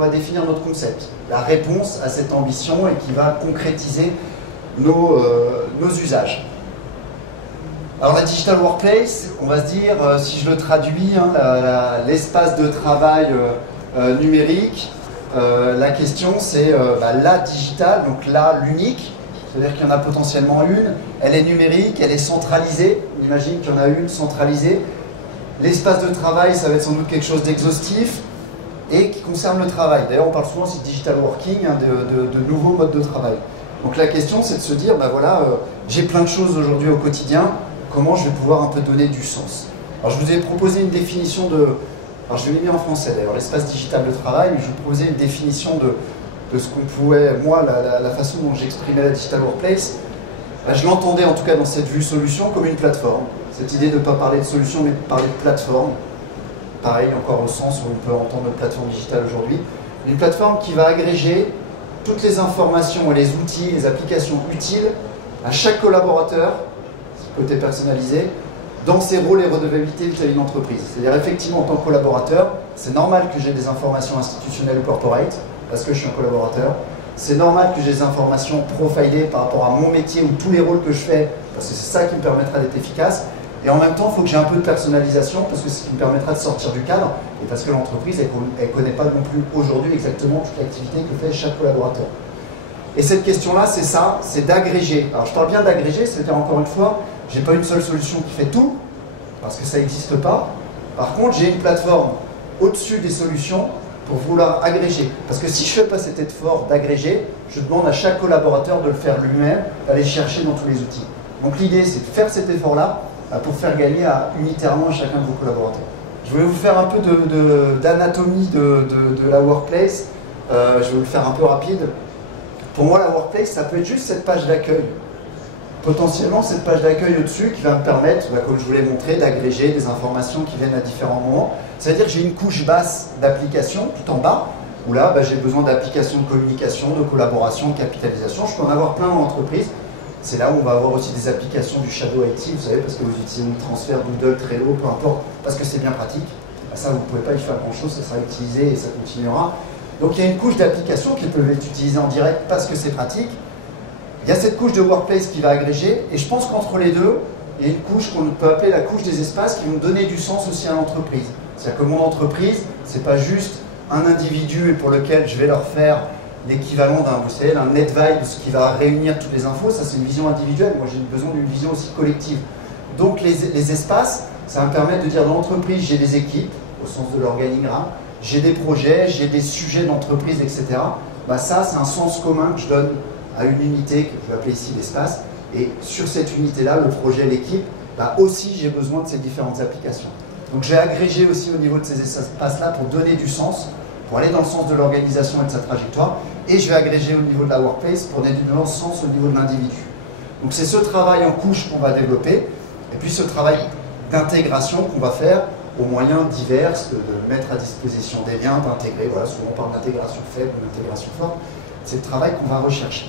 qu'on va définir notre concept, la réponse à cette ambition et qui va concrétiser nos usages. Alors la Digital Workplace, on va se dire, si je le traduis, hein, l'espace de travail numérique, la question c'est la digitale, donc là l'unique, c'est-à-dire qu'il y en a potentiellement une, elle est numérique, elle est centralisée, on imagine qu'il y en a une centralisée. L'espace de travail, ça va être sans doute quelque chose d'exhaustif et qui concerne le travail. D'ailleurs, on parle souvent aussi de digital working, hein, de nouveaux modes de travail. Donc la question, c'est de se dire, j'ai plein de choses aujourd'hui au quotidien, comment je vais pouvoir un peu donner du sens. Alors je vous ai proposé une définition alors je l'ai mis en français d'ailleurs, l'espace digital de travail, mais je vous proposais une définition de ce qu'on pouvait, moi, la façon dont j'exprimais la Digital Workplace, je l'entendais en tout cas dans cette vue solution comme une plateforme. Cette idée de ne pas parler de solution mais de parler de plateforme. Pareil, encore au sens où on peut entendre notre plateforme digitale aujourd'hui. Une plateforme qui va agréger toutes les informations et les outils, les applications utiles à chaque collaborateur, côté personnalisé, dans ses rôles et redevabilités vis-à-vis d'une entreprise. C'est-à-dire effectivement en tant que collaborateur, c'est normal que j'ai des informations institutionnelles ou corporate, parce que je suis un collaborateur. C'est normal que j'ai des informations profilées par rapport à mon métier ou tous les rôles que je fais, parce que c'est ça qui me permettra d'être efficace. Et en même temps, il faut que j'ai un peu de personnalisation, parce que c'est ce qui me permettra de sortir du cadre, et parce que l'entreprise, elle ne connaît pas non plus aujourd'hui exactement toute l'activité que fait chaque collaborateur. Et cette question-là, c'est ça, c'est d'agréger. Alors je parle bien d'agréger, c'est-à-dire encore une fois, je n'ai pas une seule solution qui fait tout, parce que ça n'existe pas. Par contre, j'ai une plateforme au-dessus des solutions pour vouloir agréger. Parce que si je ne fais pas cet effort d'agréger, je demande à chaque collaborateur de le faire lui-même, d'aller chercher dans tous les outils. Donc l'idée, c'est de faire cet effort-là pour faire gagner unitairement chacun de vos collaborateurs. Je vais vous faire un peu d'anatomie de la workplace. Je vais vous le faire un peu rapide. Pour moi, la workplace, ça peut être juste cette page d'accueil. Potentiellement, cette page d'accueil au-dessus qui va me permettre, comme je vous l'ai montré, d'agréger des informations qui viennent à différents moments. C'est-à-dire que j'ai une couche basse d'application tout en bas, où là, j'ai besoin d'applications de communication, de collaboration, de capitalisation. Je peux en avoir plein dans l'entreprise. C'est là où on va avoir aussi des applications du Shadow IT, vous savez, parce que vous utilisez le transfert, Doodle, Trello, peu importe, parce que c'est bien pratique. Ça, vous ne pouvez pas y faire grand-chose, ça sera utilisé et ça continuera. Donc il y a une couche d'applications qui peuvent être utilisées en direct parce que c'est pratique. Il y a cette couche de workplace qui va agréger, et je pense qu'entre les deux, il y a une couche qu'on peut appeler la couche des espaces qui vont donner du sens aussi à l'entreprise. C'est-à-dire que mon entreprise, ce n'est pas juste un individu et pour lequel je vais leur faire l'équivalent d'un NetVibes qui va réunir toutes les infos. Ça, c'est une vision individuelle. Moi, j'ai besoin d'une vision aussi collective. Donc les espaces, ça va me permettre de dire dans l'entreprise, j'ai des équipes, au sens de l'organigramme, j'ai des projets, j'ai des sujets d'entreprise, etc. Ça, c'est un sens commun que je donne à une unité que je vais appeler ici l'espace. Et sur cette unité-là, le projet, l'équipe, aussi, j'ai besoin de ces différentes applications. Donc, j'ai agrégé aussi au niveau de ces espaces-là pour donner du sens, pour aller dans le sens de l'organisation et de sa trajectoire. Et je vais agréger au niveau de la workplace pour donner du sens au niveau de l'individu. Donc, c'est ce travail en couche qu'on va développer. Et puis, ce travail d'intégration qu'on va faire aux moyens divers, de mettre à disposition des liens, d'intégrer, souvent par une intégration faible ou une intégration forte. C'est le travail qu'on va rechercher.